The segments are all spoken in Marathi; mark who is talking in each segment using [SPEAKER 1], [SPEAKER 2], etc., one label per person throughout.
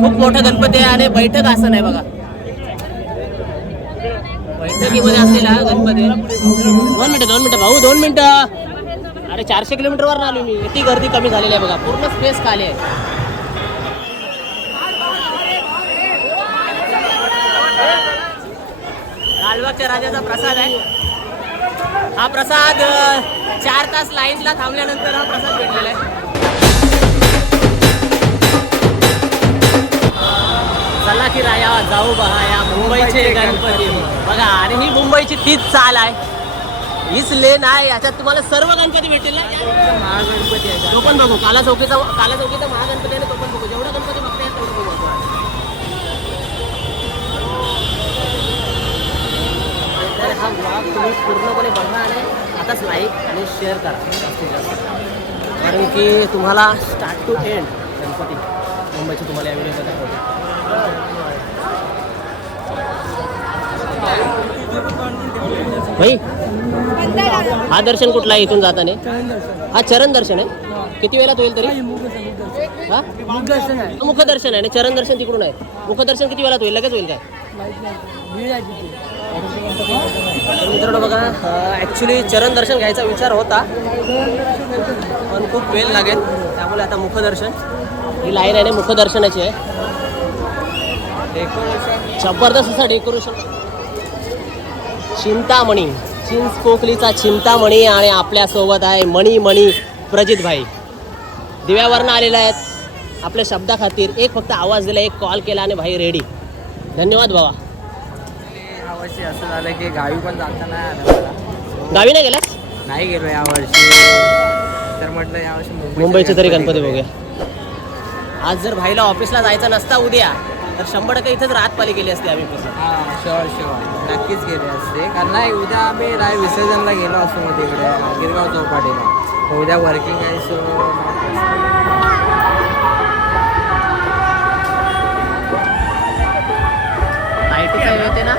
[SPEAKER 1] खूप मोठा गणपती आहे आणि बैठक आसन आहे बघा. बैठकीमध्ये असलेला गणपती. दोन मिनिटं दोन मिनिटं भाऊ दोन मिनिटं. अरे चारशे किलोमीटरवर आलो मी. किती गर्दी कमी झालेली आहे बघा. पूर्ण स्पेस खाली आहे. लालबागच्या राजाचा प्रसाद आहे. हा प्रसाद चार तास लाईनला थांबल्यानंतर हा प्रसाद भेटलेला आहे. चला की राया जाऊ बहाया मुंबईचे गणपती. बघा आणि ही मुंबईची तीच चाल आहे. हीच लेन आहे याच्यात तुम्हाला सर्व गणपती भेटतील ना? महागणपती आहे. तो पण बघू काला चौकीचा काला चौकीचा महागणपती आहे तो पण बघू. जेवढा गणपती बघता येईल तेवढं बघू. तर हा ब्लॉग तुम्ही पूर्णपणे बघा आणि आताच लाईक आणि शेअर करा. जास्तीत जास्त कारण की तुम्हाला स्टार्ट टू एंड गणपती. मुंबईची तुम्हाला या व्हिडिओमध्ये दाखवतो. भाई हा दर्शन कुठला आहे इथून जाताना? हा चरण दर्शन आहे? किती वेळात होईल तरी? हा?
[SPEAKER 2] दर्शन आहे
[SPEAKER 1] मुखदर्शन आहे आणि चरण दर्शन तिकडून आहे. मुखदर्शन किती वेळात होईल? लगेच होईल काय? तर मित्रांनो बघा ॲक्च्युली चरण दर्शन घ्यायचा विचार होता पण खूप वेळ लागेल. त्यामुळे आता मुखदर्शन ही लाईन आहे ना मुखदर्शनाची आहे. जबरदस्त असं डेकोरेशन चिंतामणी. चिंच पोकलीचा चिंतामणी आणि आपल्यासोबत आहे मणी मणी प्रजित भाई दिव्यावरनं आलेले आहेत. आपल्या शब्दा खातीर एक फक्त आवाज दिला एक कॉल केला आणि भाई रेडी धन्यवाद भावा.
[SPEAKER 2] यावर्षी असं झालं की गावी पण जाता नाही आलं.
[SPEAKER 1] गावी नाही गेलास?
[SPEAKER 2] नाही गेलो यावर्षी. तर म्हटलं यावर्षी मुंबईचे
[SPEAKER 1] तरी गणपती बघूया. आज जर भाईला ऑफिसला जायचं नसता उद्या तर शंभर टक्के इथेच राहत पाली गेली असते आम्ही पण.
[SPEAKER 2] हां शुअर शुअर नक्कीच गेले असते. कारण नाही उद्या आम्ही नाही विसर्जनला गेलो असतो मग तिकडे गिरगाव चौपाटीला. उद्या वर्किंग आहे सो
[SPEAKER 1] लाईटीचा येते ना?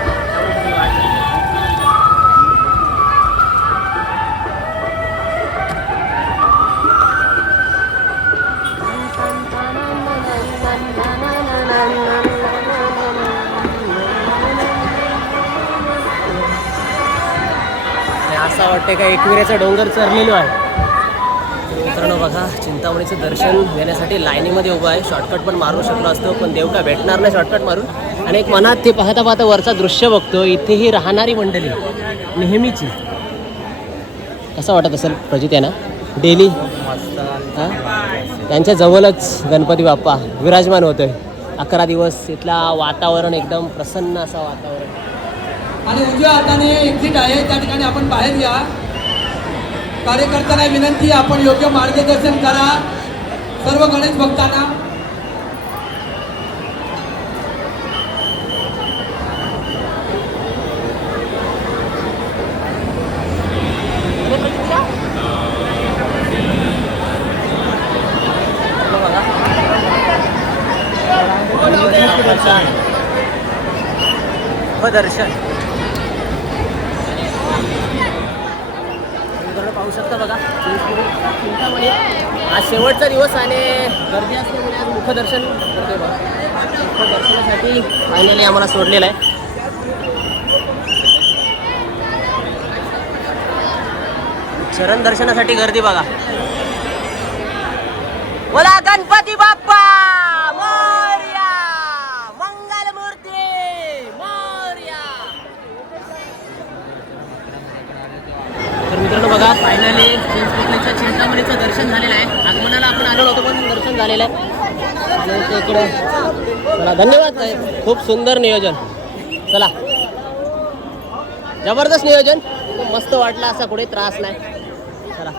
[SPEAKER 1] वाटतं का? एकविऱ्याचा डोंगर चरलेलो आहे. मित्रांनो बघा चिंतामणीचं दर्शन घेण्यासाठी लाईनीमध्ये उभं आहे. शॉर्टकट पण मारू शकलो असतो पण देव काय भेटणार नाही शॉर्टकट मारून. आणि एक मनात ते पाहता पाहता वरचा दृश्य बघतो इथे ही राहणारी मंडळी नेहमीची. कसं वाटत असेल प्रजित ना डेली? त्यांच्या जवळच गणपती बाप्पा विराजमान होतोय. अकरा दिवस इथला वातावरण एकदम प्रसन्न असं वातावरण.
[SPEAKER 3] आणि उजव्या हाताने एक्झिट आहे. त्या ठिकाणी आपण बाहेर या. कार्यकर्त्यांना विनंती आपण योग्य मार्गदर्शन करा. सर्व गणेश भक्तांना
[SPEAKER 1] दर्शन मित्रांनो पाहू शकता बघा चिंतामणी आज शेवटचा दिवस आणि गर्दी असल्यामुळे आज मुखदर्शन करतोय बघा मुखदर्शनासाठी फायनली आम्हाला सोडलेलं आहे. चरण दर्शनासाठी गर्दी बघा. बोला गणपती बाप्पा! मोर्या! मंगल मूर्ती मोर्या! तर मित्रांनो बघा फायनली चिंचपोकलीच्या चिंतामणीचं दर्शन झालेलं आहे. आगमनाला आपण आलो नव्हतो पण दर्शन झालेलं आहे. इकडे. चला धन्यवाद साहेब खूप सुंदर नियोजन. चला. जबरदस्त नियोजन. मस्त वाटलं असा कुठे त्रास नाही. चला.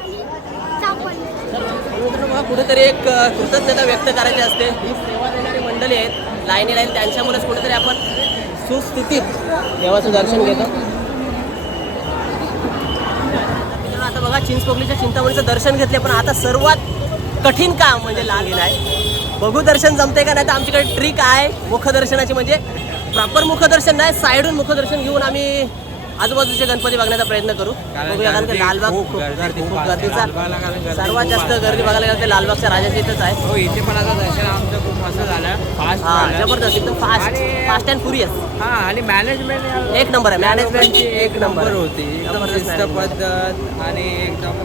[SPEAKER 1] बघा कुठेतरी एक कृतज्ञता व्यक्त करायची असते. ही सेवा देणारी मंडळी आहेत. लाईनी लाईन त्यांच्यामुळेच कुठेतरी आपण सुस्थितीत देवाचं दर्शन घेतो. आता बघा चिंचपोकलीच्या चिंतामणीचं दर्शन घेतले पण आता सर्वात कठीण काम म्हणजे लागलेलं आहे. बघू दर्शन जमते का नाही तर आमच्याकडे ट्रिक आहे मुखदर्शनाची म्हणजे प्रॉपर मुखदर्शन नाही साईडून मुखदर्शन घेऊन आम्ही आजूबाजूचे गणपती बघण्याचा प्रयत्न करू बघूया कारण लालबाग
[SPEAKER 2] खूप, गर्दी.
[SPEAKER 1] गर्दीचा सर्वात जास्त. गर्दी बघायला गेलं ते लालबागच्या राजाच्या इथंच आहे
[SPEAKER 2] हो इथे पण आता दर्शन आमचं खूप मस्त झालं फास्ट
[SPEAKER 1] हा जबरदस्त एकदम फास्ट फास्ट अँड फुरियस
[SPEAKER 2] हा आणि मॅनेजमेंट
[SPEAKER 1] एक नंबर आहे मॅनेजमेंट एक नंबर
[SPEAKER 2] होती एकदम. पद्धत आणि एकदम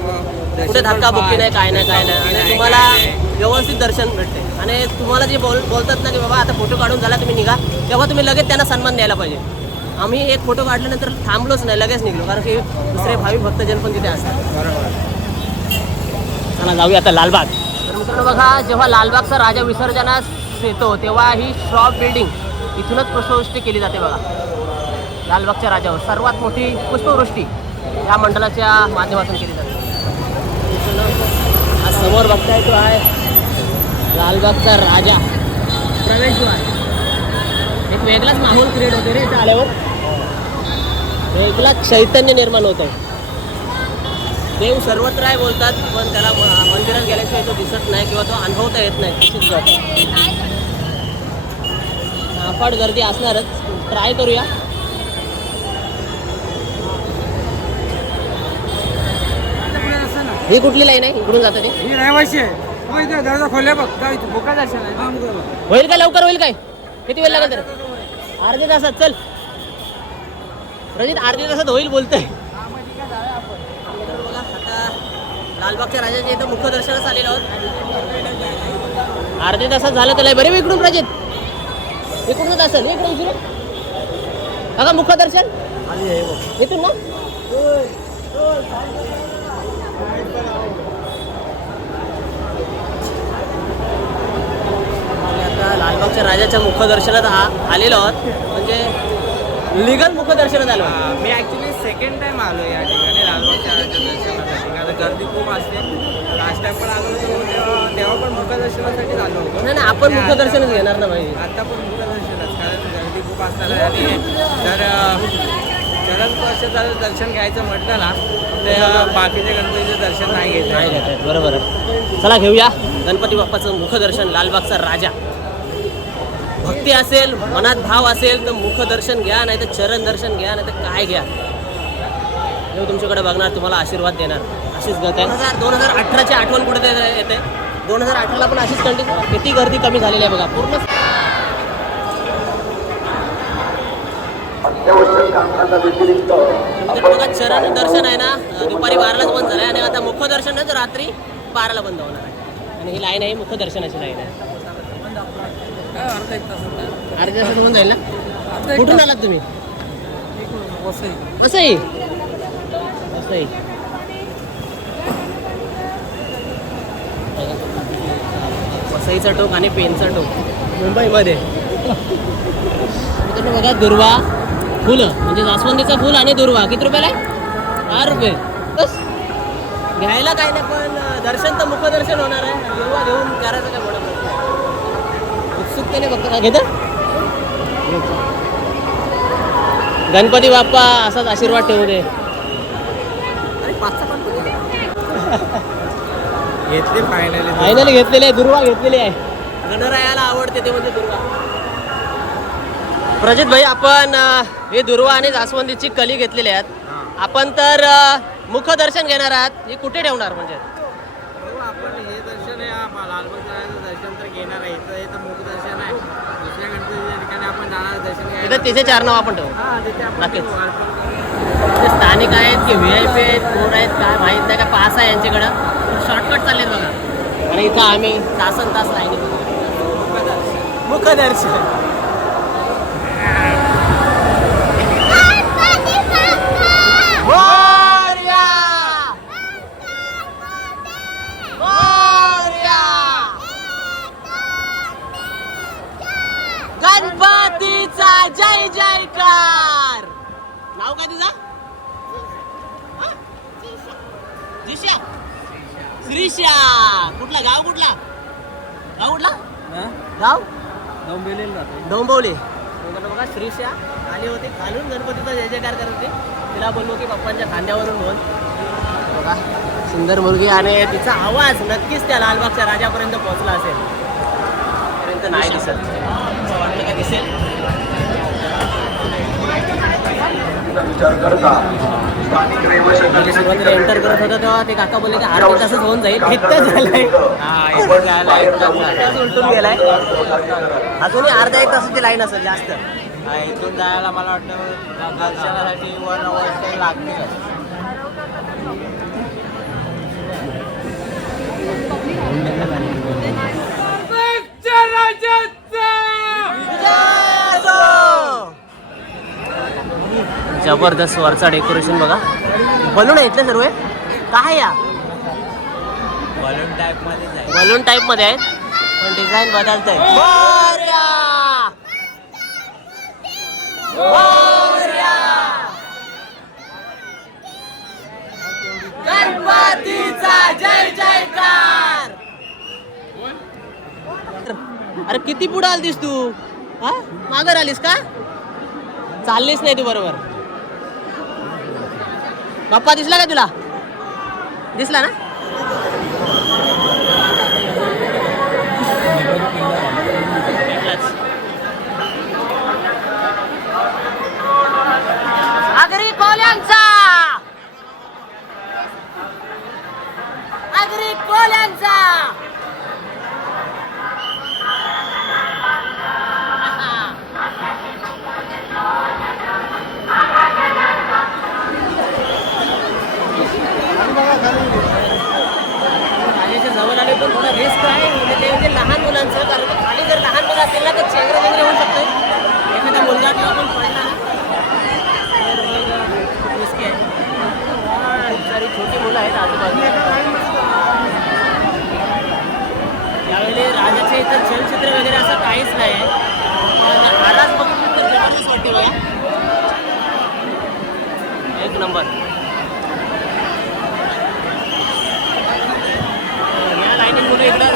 [SPEAKER 1] कुठे
[SPEAKER 2] पण
[SPEAKER 1] धक्काबुक्की
[SPEAKER 2] fast.
[SPEAKER 1] नाही काय नाही काय नाही तुम्हाला. व्यवस्थित दर्शन भेटते आणि तुम्हाला जे बोल बोलतात ना की बाबा आता फोटो काढून झाला तुम्ही निघा. तेव्हा तुम्ही लगेच त्यांना सन्मान द्यायला पाहिजे. आम्ही एक फोटो काढल्यानंतर थांबलोच नाही लगेच निघलो कारण की दुसरे भावी भक्तजन पण तिथे असतात. चला जाऊया आता लालबाग. तर मित्रांनो बघा जेव्हा लालबागचा राजा विसर्जनास येतो तेव्हा ही श्रॉप बिल्डिंग इथूनच पुष्पवृष्टी केली जाते बघा. लालबागच्या राजावर सर्वात मोठी पुष्पवृष्टी या मंडळाच्या माध्यमातून केली जाते. समोर बघताय तो आहे लालबागचा राजा. प्रवेशद्वार. एक वेगळाच माहोल क्रिएट होते रे इथे आल्यावर. वेगळाच चैतन्य निर्माण होतं देव सर्वत्र आहे बोलतात पण त्याला मंदिरात गेल्याशिवाय तो दिसत नाही किंवा तो अनुभवता येत नाही तशीच अफाट गर्दी असणारच ट्राय करूया. ही कुठली लाईन आहे? इकडून जातं ते?
[SPEAKER 2] ही रहिवाशी आहे. दर्शन
[SPEAKER 1] होईल का लवकर होईल काय? किती वेळ लागेल तर? अर्ध्या तासात चल. रजित अर्ध्या तासात होईल बोलतोय. लालबागच्या राजाच्या इथं मुखदर्शनास आलेलो आहोत. अर्ध्या तासात झालं तर बरे इकडून प्रजित इकडूनच असेल इकडून सुरू. बघा मुखदर्शन इथून ना? आता लालबागच्या राजाच्या मुखदर्शनात आ आलेलो आहोत. म्हणजे लिगल मुखदर्शनात आलो.
[SPEAKER 2] हा, मी ऍक्च्युली सेकंड टाइम आलो या ठिकाणी लालबागच्या राजाच्या दर्शनासाठी कारण गर्दी खूप असते. लास्ट टाइम पण आलो होतो तेव्हा तेव्हा पण मुखदर्शनासाठीच आलो होतो.
[SPEAKER 1] नाही नाही आपण मुखदर्शनच घेणार ना भाई.
[SPEAKER 2] आता पण मुखदर्शनच कारण गर्दी खूप असणार आणि जर अ, चरण वर्षाचं दर्शन घ्यायचं म्हटलं ना तर बाकीच्या गणपतीचं दर्शन नाही घेत
[SPEAKER 1] नाही घेत बरोबर चला घेऊया. गणपती बाप्पाचं मुखदर्शन लालबागचा राजा. भक्ती असेल मनात भाव असेल तर मुखदर्शन घ्या नाही तर चरण दर्शन घ्या नाही तर काय घ्या. देव तुमच्याकडे बघणार तुम्हाला आशीर्वाद देणार. अशीच गत आहे. हजार दोन हजार अठराची आठवण कुठे येते? दोन हजार अठराला पण अशीच कंटिन्यू किती गर्दी कमी झालेली आहे बघा. पूर्ण बघा चरण दर्शन आहे ना दुपारी बारालाच बंद झालं आहे आणि आता मुखदर्शन आहे तर रात्री बाराला बंद होणार आहे. आणि ही लाईन आहे मुखदर्शनाची लाईन आहे. अर्ध्या तासात होऊन जाईल ना? कुठून आलात तुम्ही? असंही असंही वसईचा टोक आणि पेनचा टोक. मुंबईमध्ये. मित्रांनो बघा दुर्वा फुलं म्हणजे जास्वंदीचं फुल आणि दुर्वा. किती रुपयाला आहे? दहा रुपये. बस. घ्यायला काय नाही पण दर्शन तर मुखदर्शन होणार आहे. दुर्वा घेऊन करायचं घेतं. गणपती बाप्पा असाच आशीर्वाद ठेवू दे.
[SPEAKER 2] घेतले फायनली
[SPEAKER 1] फायनली घेतलेली आहे दुर्वा घेतलेली आहे. गणरायाला आवडते ते म्हणजे दुर्वा. प्रजित भाई आपण हे दुर्वा आणि जास्वंदीची कली घेतलेली आहेत. आपण तर मुखदर्शन घेणार आहात. हे कुठे ठेवणार म्हणजे? तिथे तिथे चार नाव आपण ठेवू. नक्कीच. स्थानिक आहेत की व्ही आय पी आहेत कोण आहेत काय माहीत नाही का पास आहे यांच्याकडं. शॉर्टकट चाललेत बघा. आणि इथं आम्ही तासन तास लाईनी मुखदर्शन. जिशा श्रीशा. कुठला? गाव कुठला? गाव कुठला? गाव? डोंबवली. तर बघा श्रीशा. आली होती. खालून गणपतीचा जय जयकार करत होती. तिला बोललो की पप्पांच्या खांद्यावरून बोल. बघा सुंदर मुलगी आणि तिचा आवाज नक्कीच त्या लालबागच्या राजापर्यंत पोहोचला असेल. पर्यंत नाही दिसत. असं वाटलं का दिसेल? म्हणजे सुरुवातीला एंटर करत होता तेव्हा ते काका बोलले की अर्धा तासच होऊन जाईल. इतकं झालंय.
[SPEAKER 2] हा
[SPEAKER 1] उलटून गेलाय. अजूनही अर्धा एक तासाची लाईन असेल जास्त.
[SPEAKER 2] हा, इथून जायला मला वाटतं दर्शनासाठी वन आवर लागतील.
[SPEAKER 1] जबरदस्त वरचा डेकोरेशन बघा. बलून आहे इथले सर्व? काय या?
[SPEAKER 2] बलून टाईपमध्ये
[SPEAKER 1] बलून टाईपमध्ये आहेत. पण डिझाईन बदलत आहे जय जयकार! अरे किती पुढे आलतीस तू? हा? मागर आलीस का? चाललीस नाही तू बरोबर. बाप्पा दिसला का तुला? दिसला ना? इथं चलचित्र वगैरे असं काहीच नाही. आहे पण आरास बघितलं तर जबरदस्त वाटते बघा एक नंबर. या लाईनीत मुलं इकडं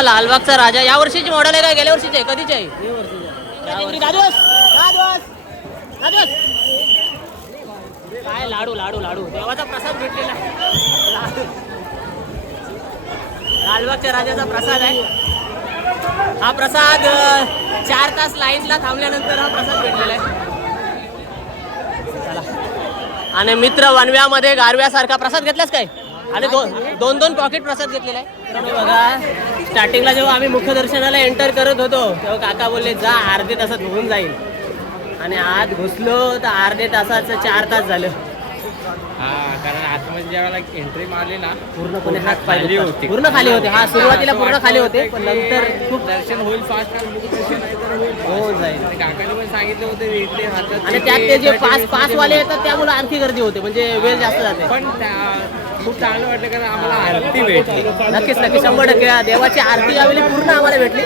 [SPEAKER 1] बघा लालबागचा राजा. या वर्षीची मॉडेल आहे का? गेल्या वर्षीची आहे कधीची आहे? काय लाडू लाडू लाडू? देवाचा प्रसाद भेटलेला लालबागच्या राजाचा प्रसाद आहे. हा प्रसाद चार तास लाईनला थांबल्यानंतर हा प्रसाद भेटलेला आहे. आणि मित्र वनव्यामध्ये गारव्यासारखा प्रसाद घेतलास काय? आणि दोन दोन पॉकेट प्रसाद घेतलेला आहे. बघा. स्टार्टिंगला जेव्हा आम्ही मुखदर्शनाला एंटर करत होतो तेव्हा काका बोलले जा अर्धे तासात होऊन जाईल. आणि आत घुसलो तर अर्धे तासाचं चार तास झालं.
[SPEAKER 2] हा कारण आतमध्ये ज्यावेळेला एंट्री मारली ना
[SPEAKER 1] पूर्णपणे हात
[SPEAKER 2] खाली. होते.
[SPEAKER 1] पूर्ण खाली होते. हा सुरुवातीला पूर्ण खाली होते पण नंतर खूप
[SPEAKER 2] दर्शन होईल फास्ट.
[SPEAKER 1] होऊन जाईल.
[SPEAKER 2] आणि काकाने पण सांगितलं होतं इथे हातात
[SPEAKER 1] आणि त्यात ते जे पास पासवाले येतात त्यामुळे आणखी गर्दी होते म्हणजे वेळ जास्त जाते.
[SPEAKER 2] पण खूप चांगलं वाटलं कारण आम्हाला आरती भेटली.
[SPEAKER 1] नक्कीच नक्की शंभर टक्के. देवाची आरती यावेळी पूर्ण आम्हाला भेटली.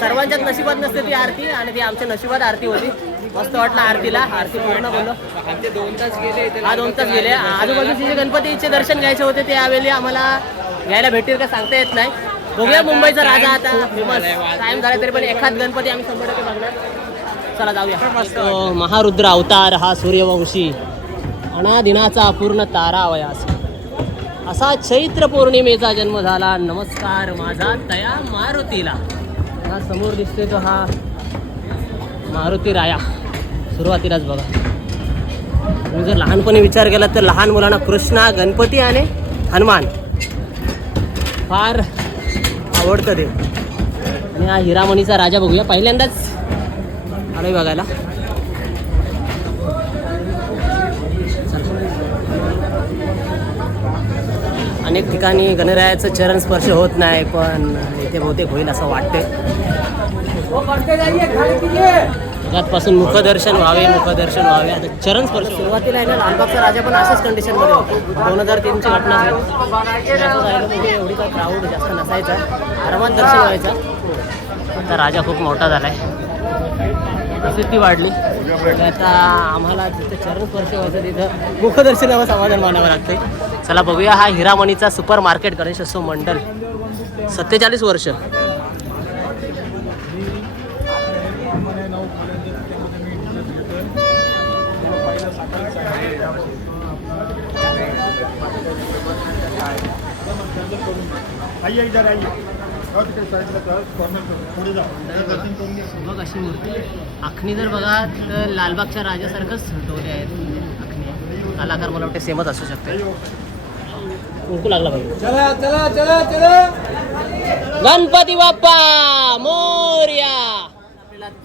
[SPEAKER 1] सर्वांच्याच नशिबात नसते ती आरती आणि ती आमच्या नशिबात आरती होती. मस्त वाटलं आरतीला. आरती पूर्ण बोललो.
[SPEAKER 2] आमचे दोन तास गेले
[SPEAKER 1] हा दोन तास गेले. आजूबाजूचे जे गणपतीचे दर्शन घ्यायचे होते ते यावेळी आम्हाला घ्यायला भेटतील का सांगता येत नाही. बघूया मुंबईचा राजा आता. फेमस टाइम झाला तरी पण एखाद गणपती आम्ही शंभर टक्के बघणार. चला जाऊया. तो महारुद्र अवतार हा सूर्यवंशी. अनादिनाचा पूर्ण तारा वयास. असा चैत्र पौर्णिमेचा जन्म झाला. नमस्कार माझा तया मारुतीला. हा समोर दिसतोय तो हा मारुती राया. सुरुवातीलाच बघा. तुम्ही जर लहानपणी विचार केला तर लहान मुलांना कृष्णा गणपती आणि हनुमान फार आवडतं ते. आणि हा हिरामणीचा राजा बघूया. पहिल्यांदाच आलोय बघायला. अनेक ठिकाणी गणरायाचं चरण स्पर्श होत नाही पण इथे बहुतेक होईल असं वाटतंय. जगातपासून मुखदर्शन व्हावे मुखदर्शन व्हावे. आता चरण स्पर्श सुरुवातीला आहे ना लालबागचा राजा पण अशाच कंडिशनमध्ये होतो. दोन हजार तीनची घटना आहे एवढी काय क्राऊड जास्त नसायचा. आरामात दर्शन व्हायचं. आता राजा खूप मोठा झाला आहे प्रसिद्धी वाढली. आता आम्हाला जिथं चरण स्पर्श व्हायचं तिथं मुखदर्शनावर समाधान मानावं लागतंय. चला बघूया हा हिरामणीचा सुपर मार्केट गणेशोत्सव मंडळ सत्तेचाळीस वर्ष. बघ अशी मूर्ती. आखणी जर बघा तर लालबागच्या राजासारखंच डोळे आहेत. आखणी. कलाकार मला वाटते सेमच असू शकते. कुंकू लागला पाहिजे
[SPEAKER 3] चला चला चला चला।
[SPEAKER 1] गणपती बाप्पा मोर्या।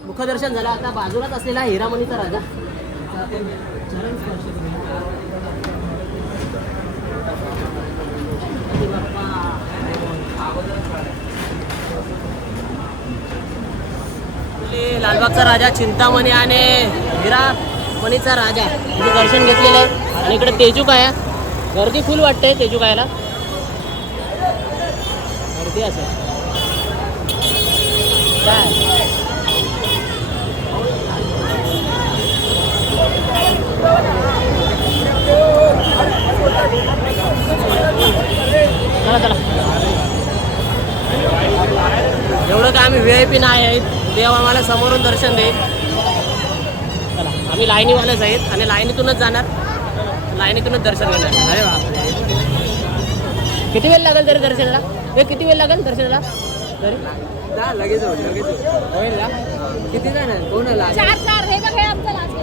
[SPEAKER 1] मुखदर्शन झालं. आता बाजूलाच असलेला हिरामणीचा राजा. लालबागचा राजा चिंतामणी आणि हिरामणीचा राजा. याचं दर्शन घेतलेलं आहे. आणि इकडे तेजू काय आहे? गर्दी फुल वाटते तेजू कायला गर्दी असेल. काय? चला चला. एवढं काय आम्ही व्ही आय पी नाही आहेत. देव आम्हाला समोरून दर्शन दे चला आम्ही लाईनीवालेच आहेत आणि लाईनीतूनच जाणार. लाईनीतूनच दर्शन घेणार अरे बापरे. किती वेळ लागेल तरी दर्शनाला? हे किती वेळ लागेल दर्शनाला? तरी?
[SPEAKER 2] लगेच होईल लगेच होईल. ना? किती जण कोणाला
[SPEAKER 4] चार चार. हे बघ हे आमचं लास्ट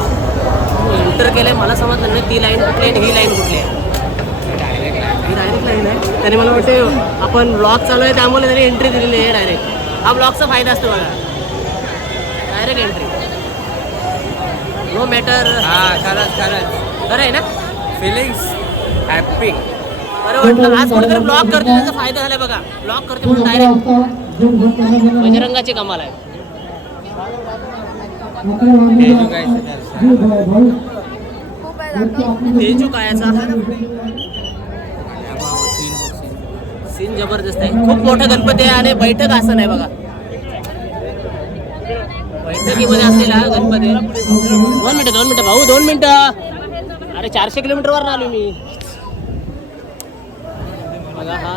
[SPEAKER 1] एंटर केलंय मला समजलं नाही. ती लाईन कुठली आणि ही लाईन कुठली आहे? त्याने मला वाटते आपण ब्लॉग चालू आहे त्यामुळे त्याने एंट्री दिलेली आहे डायरेक्ट हा ब्लॉगचा फायदा असतो बघा. डायरेक्ट एंट्री नो मॅटर
[SPEAKER 2] हा खरंच खरंच.
[SPEAKER 1] खरं आहे ना?
[SPEAKER 2] फिलिंग्स हॅपी
[SPEAKER 1] बरं वाटलं. आज कोणीतरी ब्लॉग करते त्याचा फायदा झाला बघा. ब्लॉग करते म्हणून डायरेक्ट बजरंगाची कमाल आहे. तेजू कायाचा सीन जबरदस्त आहे. खूप मोठा गणपती आहे आणि बैठक आसन आहे बघा. बैठकीमध्ये असलेला हा गणपती. दोन मिनिटं दोन मिनिटं. भाऊ दोन मिनिटं. अरे चारशे किलोमीटरवर आलो मी. बघा हा.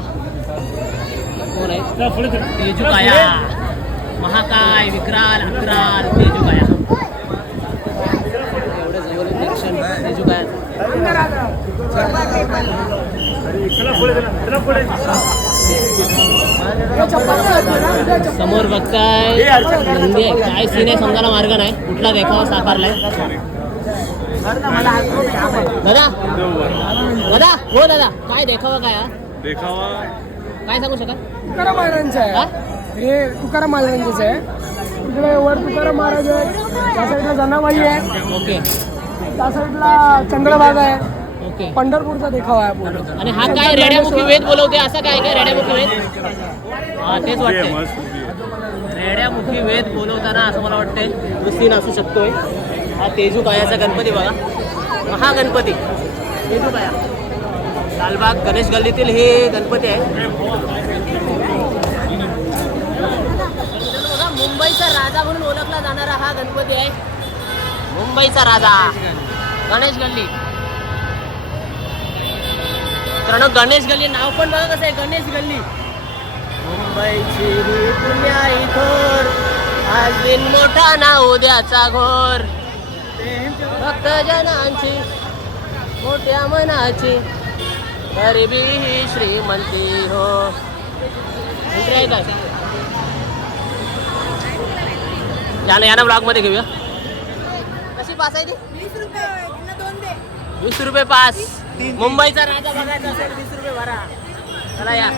[SPEAKER 1] कोण आहे? महाकाय विक्राल अक्राल तेजुकाया. एवढं जवळ दर्शन तेजुकाया समोर बघताय आहे काय सीन आहे समजायला मार्ग नाही. कुठला देखावा साकारलाय? दादा? दादा? हो दादा. काय देखावा काय हा?
[SPEAKER 4] देखावा.
[SPEAKER 1] काय सांगू शकाल?
[SPEAKER 5] तुकाराम महाराजांचं आहे.
[SPEAKER 1] हा?
[SPEAKER 5] हे तुकाराम महाराजांचंच आहे. इकडे वर तुकाराम महाराज आहे. त्या साईडला जनाबाई आहे.
[SPEAKER 1] ओके.
[SPEAKER 5] त्या साईडला चंद्रभागा आहे.
[SPEAKER 1] ओके.
[SPEAKER 5] पंढरपूरचा देखावा आहे पूर्ण.
[SPEAKER 1] आणि हा काय रेड्यामुखी वेद बोलवते? असा काय काय रेड्यामुखी वेद हा तेच
[SPEAKER 4] आहे.
[SPEAKER 1] रेड्यामुखी वेद बोलवताना असं मला वाटतंय सीन असू शकतोय. हा तेजू कायाचा गणपती बघा. महागणपती. तेजू काया. लालबाग गणेश गल्लीतील हे गणपती आहे. बघा मुंबईचा राजा म्हणून ओळखला जाणारा हा गणपती आहे. मुंबईचा राजा. गणेश गल्ली. मित्रांनो गणेश गल्ली नाव पण बघा कसं आहे गणेश गल्ली. मुंबईची पुण्याई थोर आज दिन मोठा ना उद्याचा घोर. भक्त जनांची मोठ्या मनाची गरिबी ही श्रीमंती हो. काय यानं यानं ब्लॉगमध्ये घेऊया. कशी पास आहे ती? वीस रुपये पास. मुंबईचा राजा बघायचा असेल वीस रुपये भरा. चला या.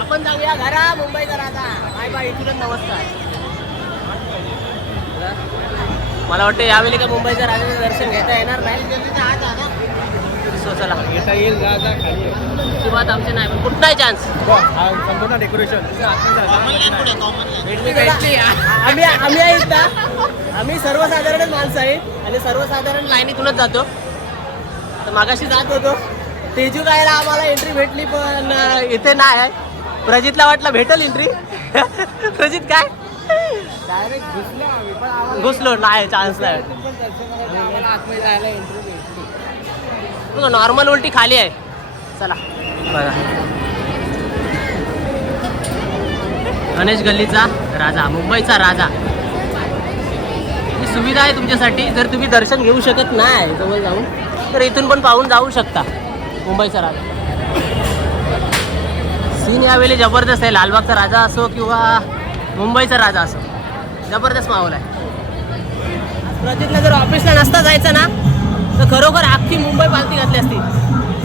[SPEAKER 1] आपण जाऊया घरा मुंबईचा राजा. बाय बाय इथूनच नमस्कार. मला वाटतं यावेळी का मुंबईच्या राजाचं दर्शन घेता येणार नाही? चला.
[SPEAKER 2] येता येईल जा जा खाली.
[SPEAKER 1] बात आमची नाही पण कुठलाही चान्स
[SPEAKER 2] संपूर्ण डेकोरेशन
[SPEAKER 1] आम्ही आम्ही आहेत ना आम्ही सर्वसाधारणच माणसं आहे आणि सर्वसाधारण लाईनीतूनच जातो. तर मागाशी जात होतो. तेजू गायला आम्हाला एंट्री भेटली पण इथे नाही आहे. प्रजितला वाटलं भेटल एंट्री प्रजित काय?
[SPEAKER 2] डायरेक्ट घुसलो
[SPEAKER 1] नाही चान्स नाही. नॉर्मल उलटी खाली आहे. चला. बघा. गणेश गल्लीचा राजा मुंबईचा राजा. ही सुविधा आहे तुमच्यासाठी जर तुम्ही दर्शन घेऊ शकत नाही जवळ जाऊन. तर इथून पण पाहून जाऊ शकता. मुंबईचा राजा सीन यावेळी जबरदस्त आहे. लालबागचा राजा असो किंवा मुंबईचा राजा असो. जबरदस्त माहोल आहे. प्रजितला जर ऑफिसला नसता जायचं ना तर खरोखर अख्खी मुंबई पालती घातली असती.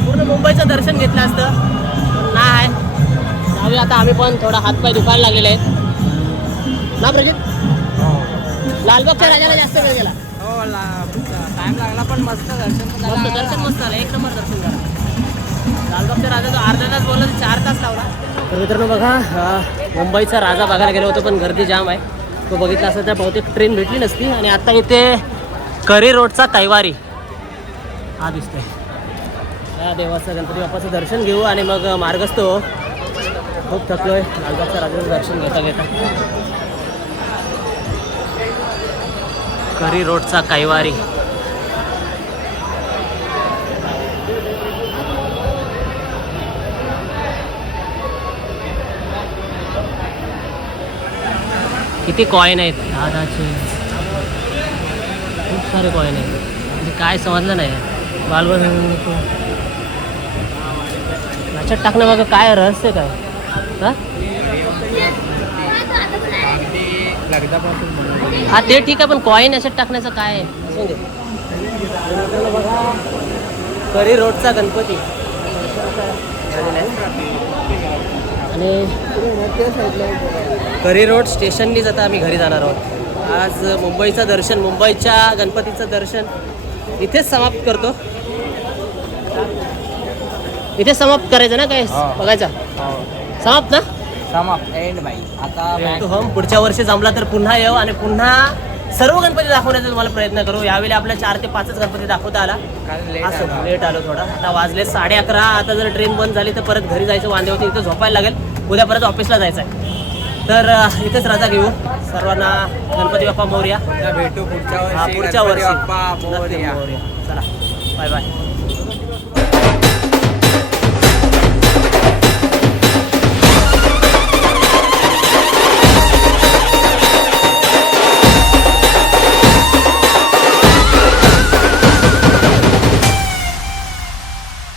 [SPEAKER 1] पूर्ण मुंबईचं दर्शन घेतलं असतं. नाही आहे जाऊया आता आम्ही पण. थोडा हातपाय दुखायला लागलेले आहेत. ना प्रजित लालबागच्या राजाला जास्त वेळ गेला.
[SPEAKER 2] हो टाइम लागला पण मस्त दर्शन
[SPEAKER 1] मस्त दर्शन मस्त झालं एक नंबर दर्शन झालं. लालबागचा राजा तो अर्धा तास बोलला चार तास लावला. तर मित्रांनो बघा मुंबईचा राजा बघायला गेलो होतो पण गर्दी जाम आहे. तो बघितला असता तर बहुतेक ट्रेन भेटली नसती. आणि आता इथे करी रोडचा कैवारी हा दिसतोय. या देवाचं गणपती बाप्पाचं दर्शन घेऊ आणि मग मार्गस्थ हो. खूप थकलोय. लालबागच्या राजाचं दर्शन घेता घेता. करी रोडचा कैवारी किती कॉईन आहेत? दहा दहाचे खूप सारे कॉईन आहेत. म्हणजे काय समजलं नाही. बालबळ लक्षात टाकणं बघा काय रहस्य काय. हा? हा ते ठीक आहे पण कॉईन याच्यात टाकण्याचं काय करी रोडचा गणपती. आणि करी रोड स्टेशननीच आता आम्ही घरी जाणार आहोत. आज मुंबईचं दर्शन मुंबईच्या गणपतीचं दर्शन इथेच समाप्त करतो. इथेच समाप्त करायचं ना काय. बघायचा.
[SPEAKER 2] हो.
[SPEAKER 1] समाप्त ना?
[SPEAKER 2] समाप्त. एंड बाई. आता
[SPEAKER 1] हम पुढच्या वर्षी जमला तर पुन्हा येऊ आणि पुन्हा सर्व गणपती दाखवण्याचा तुम्हाला प्रयत्न करू. यावेळी आपल्या चार ते पाचच गणपती दाखवता आला. असं. लेट आलो थोडा. आता वाजले साडे अकरा. आता जर ट्रेन बंद झाली तर परत घरी जायचं वांदे होते इथं झोपायला लागेल. उद्या परत ऑफिसला जायचं आहे तर इथेच रजा घेऊ. सर्वांना गणपती बाप्पा मोर्या.
[SPEAKER 2] भेटू पुढच्या वर्षी
[SPEAKER 1] पुढच्या वर्षी. चला. Bye bye